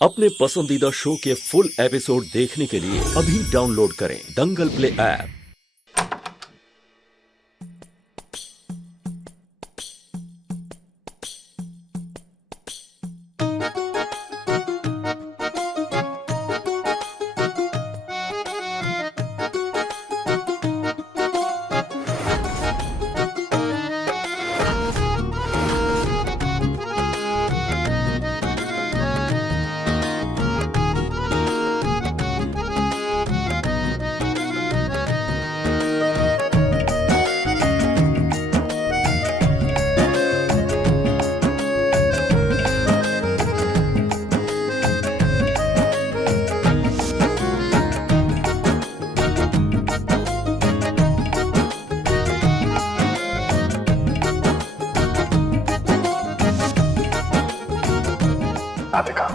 अपने पसंदीदा शो के फुल एपिसोड देखने के लिए अभी डाउनलोड करें दंगल प्ले ऐप। राधिका,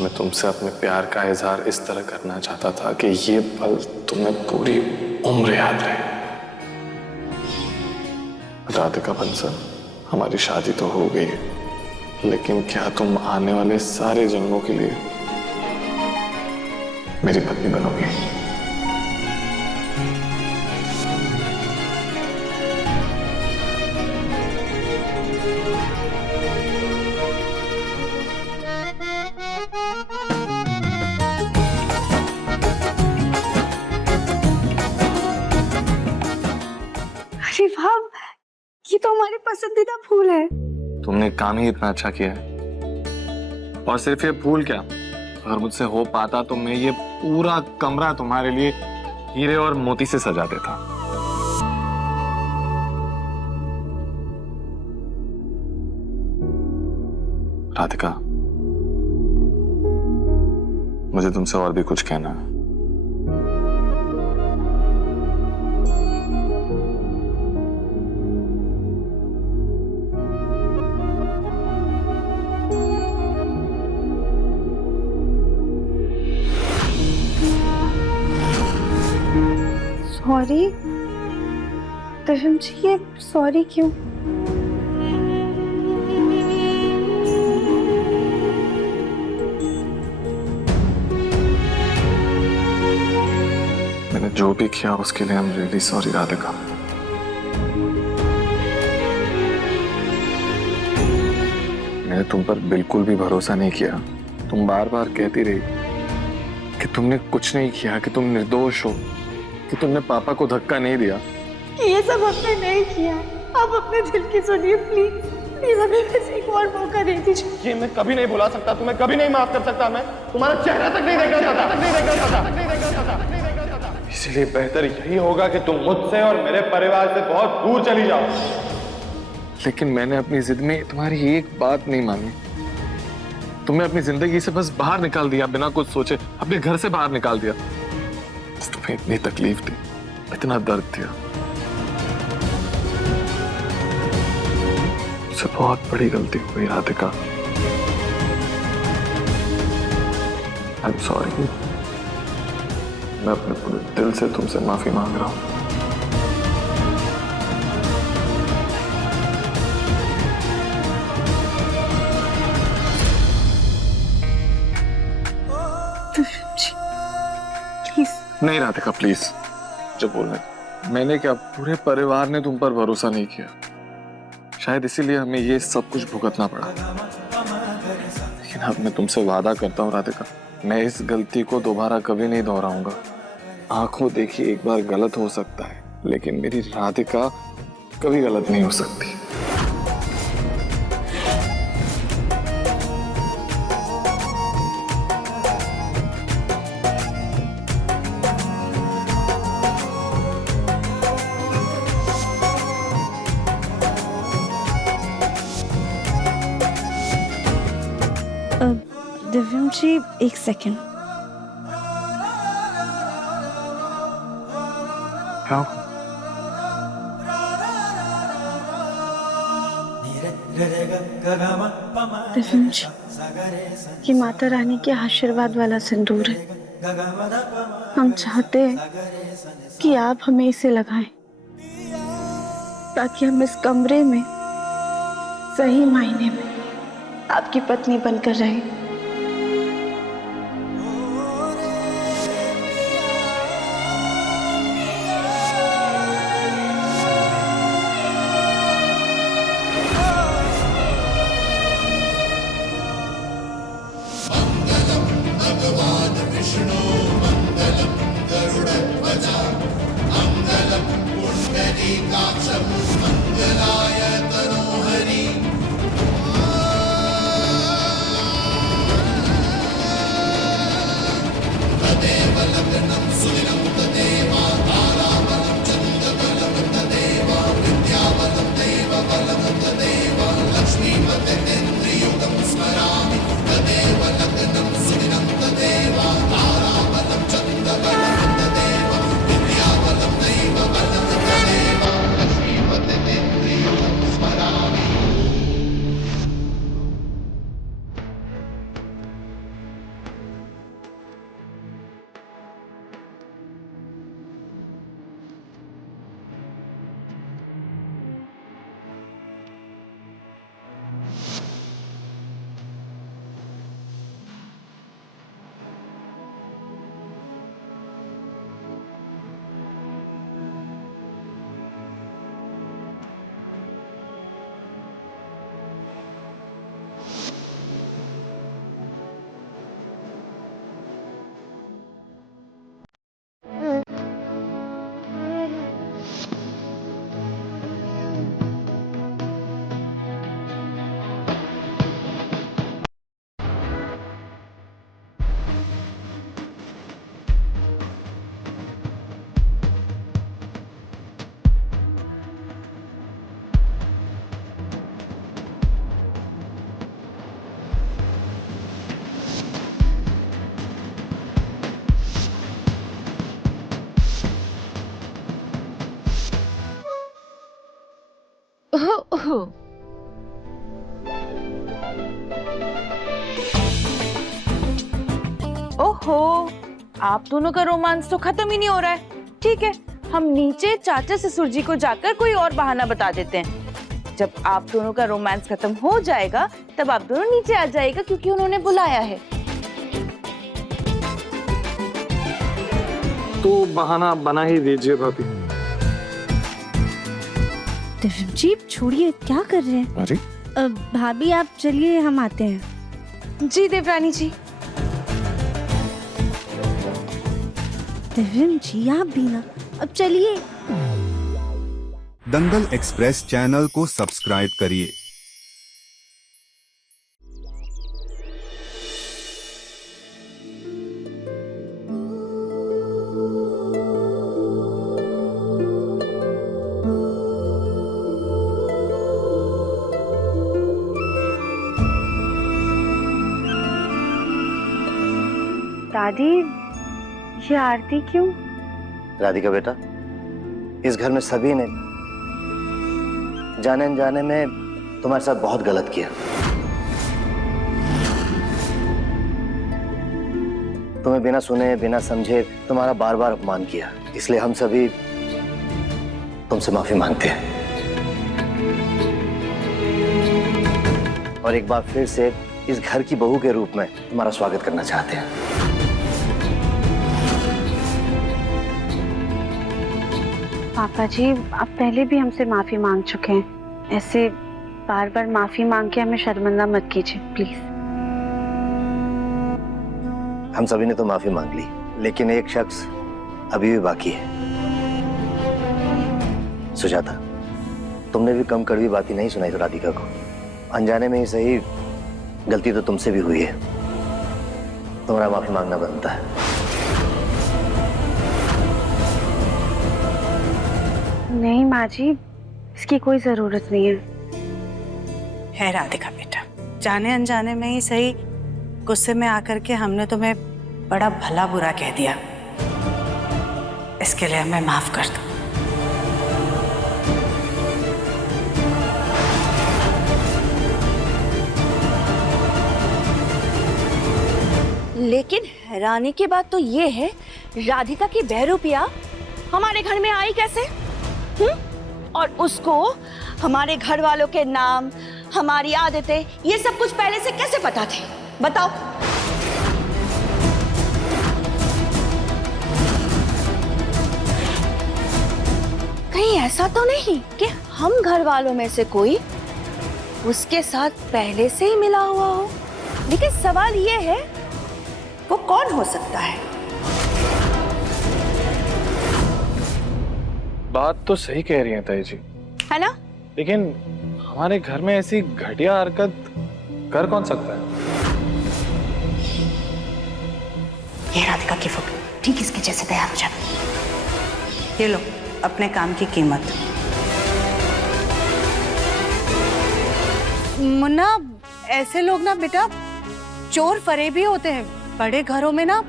मैं तुमसे अपने प्यार का इजहार इस तरह करना चाहता था कि ये पल तुम्हें पूरी उम्र याद रहे। राधिका बंसल, हमारी शादी तो हो गई है, लेकिन क्या तुम आने वाले सारे जन्मों के लिए मेरी पत्नी बनोगी? अरे वाह, ये तो हमारी पसंदीदा फूल है। तुमने काम ही इतना अच्छा किया है। और सिर्फ ये फूल क्या, अगर मुझसे हो पाता तो मैं ये पूरा कमरा तुम्हारे लिए हीरे और मोती से सजा देता। राधिका, मुझे तुमसे और भी कुछ कहना है। सॉरी दिव्यम जी, ये सॉरी क्यों? मैंने जो भी किया उसके लिए I am really sorry Radhika. मैंने तुम पर बिल्कुल भी भरोसा नहीं किया। तुम बार बार कहती रही कि तुमने कुछ नहीं किया, कि तुम निर्दोष हो, कि तुमने पापा को धक्का नहीं दिया। ये सब हमने नहीं किया। आप अपने दिल की सुनिए प्लीज, प्लीज हमें बस एक और मौका दे दीजिए। ये मैं कभी नहीं भुला सकता, तुम्हें कभी नहीं माफ कर सकता। मैं तुम्हारा चेहरा तक नहीं देखना चाहता। इसलिए बेहतर यही होगा कि तुम मुझसे और मेरे परिवार से बहुत दूर चली जाओ। लेकिन मैंने अपनी जिद में तुम्हारी एक बात नहीं मानी। तुमने अपनी जिंदगी से बस बाहर निकाल दिया, बिना कुछ सोचे अपने घर से बाहर निकाल दिया। तुम्हें इतनी तकलीफ दी, इतना दर्द दिया। मुझसे बहुत बड़ी गलती हुई राधिका। I am sorry. मैं अपने पूरे दिल से तुमसे माफी मांग रहा हूं। नहीं राधिका प्लीज, जो बोलने, मैंने क्या, पूरे परिवार ने तुम पर भरोसा नहीं किया। शायद इसीलिए हमें ये सब कुछ भुगतना पड़ा। लेकिन अब मैं तुमसे वादा करता हूँ राधिका, मैं इस गलती को दोबारा कभी नहीं दोहराऊंगा। आंखों देखी एक बार गलत हो सकता है, लेकिन मेरी राधिका कभी गलत नहीं हो सकती। दिव्यम जी एक सेकंड। क्या? दिव्यम जी, ये माता रानी के आशीर्वाद वाला सिंदूर है। हम चाहते हैं कि आप हमें इसे लगाएं, ताकि हम इस कमरे में सही मायने में आपकी पत्नी बनकर रहें। ओहो, आप दोनों का रोमांस तो खत्म ही नहीं हो रहा है। ठीक है, हम नीचे चाचा ससुर जी को जाकर कोई और बहाना बता देते हैं। जब आप दोनों का रोमांस खत्म हो जाएगा तब आप दोनों नीचे आ जाएगा, क्योंकि उन्होंने बुलाया है। तो बहाना बना ही दीजिए भाभी। जी छोड़िए, क्या कर रहे हैं? अरे भाभी आप चलिए, हम आते हैं। जी देवरानी जी। दिव्यम जी आप भी ना, अब चलिए। दंगल एक्सप्रेस चैनल को सब्सक्राइब करिए। दादी, ये आरती क्यों? राधिका बेटा, इस घर में सभी ने जाने अनजाने में तुम्हारे साथ बहुत गलत किया। तुम्हें बिना सुने बिना समझे तुम्हारा बार बार अपमान किया, इसलिए हम सभी तुमसे माफी मांगते हैं और एक बार फिर से इस घर की बहू के रूप में तुम्हारा स्वागत करना चाहते हैं। पापा जी, आप पहले भी हमसे माफी मांग चुके हैं, ऐसे बार बार माफी मांग के हमें शर्मिंदा मत कीजिए प्लीज। हम सभी ने तो माफी मांग ली, लेकिन एक शख्स अभी भी बाकी है। सुजाता, तुमने भी कम कड़वी बातें नहीं सुनाई तो राधिका को। अनजाने में ही सही, गलती तो तुमसे भी हुई है, तुम्हारा माफी मांगना बनता है। नहीं माँ जी, इसकी कोई जरूरत नहीं है राधिका बेटा, जाने अनजाने में ही सही, गुस्से में आकर के हमने तुम्हें बड़ा भला बुरा कह दिया, इसके लिए हमें माफ कर दो। लेकिन हैरानी की बात तो ये है, राधिका की बहरूपिया हमारे घर में आई कैसे? और उसको हमारे घर वालों के नाम, हमारी आदतें, ये सब कुछ पहले से कैसे पता थे? बताओ। कहीं ऐसा तो नहीं कि हम घर वालों में से कोई उसके साथ पहले से ही मिला हुआ हो? लेकिन सवाल ये है वो कौन हो सकता है? बात तो सही कह रही हैं ताई जी, है ना? लेकिन हमारे घर में ऐसी घटिया हरकत कर कौन सकता है? ये राधिका की फोटो ठीक इसके जैसे तैयार हो जाना। ये लो अपने काम की कीमत। मुन्ना, ऐसे लोग ना बेटा चोर फरेबी होते हैं। बड़े घरों में ना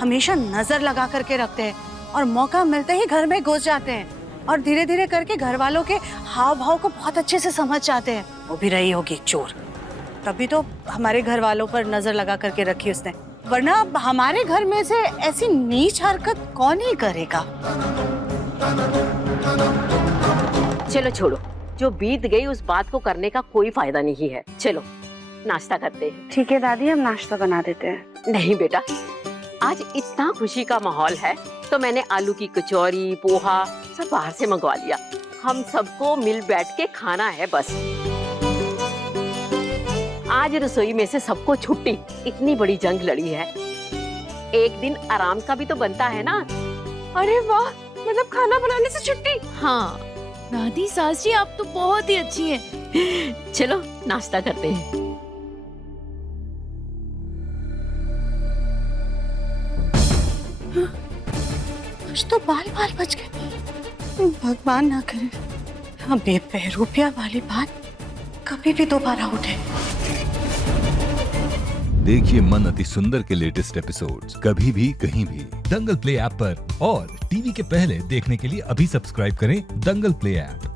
हमेशा नजर लगा करके रखते हैं और मौका मिलते ही घर में घुस जाते हैं और धीरे धीरे करके घर वालों के हाव भाव को बहुत अच्छे से समझ जाते हैं। वो भी रही होगी चोर, तभी तो हमारे घर वालों पर नजर लगा करके रखी उसने, वरना हमारे घर में से ऐसी नीच हरकत कौन ही करेगा। चलो छोड़ो, जो बीत गई उस बात को करने का कोई फायदा नहीं है। चलो नाश्ता करते हैं। ठीक है दादी, हम नाश्ता बना देते हैं। नहीं बेटा, आज इतना खुशी का माहौल है तो मैंने आलू की कचौरी, पोहा सब बाहर से मंगवा लिया। हम सबको मिल बैठ के खाना है बस। आज रसोई में से सबको छुट्टी, इतनी बड़ी जंग लड़ी है, एक दिन आराम का भी तो बनता है ना। अरे वाह, मतलब खाना बनाने से छुट्टी? हाँ दादी सास जी आप तो बहुत ही अच्छी हैं। चलो नाश्ता करते हैं। आज तो बाल बाल बच गए। भगवान ना करे हाँ बेपैरूपिया वाली बात कभी भी दोबारा उठे। देखिए मन अति सुंदर के लेटेस्ट एपिसोड्स कभी भी कहीं भी दंगल प्ले ऐप पर, और टीवी के पहले देखने के लिए अभी सब्सक्राइब करें दंगल प्ले ऐप।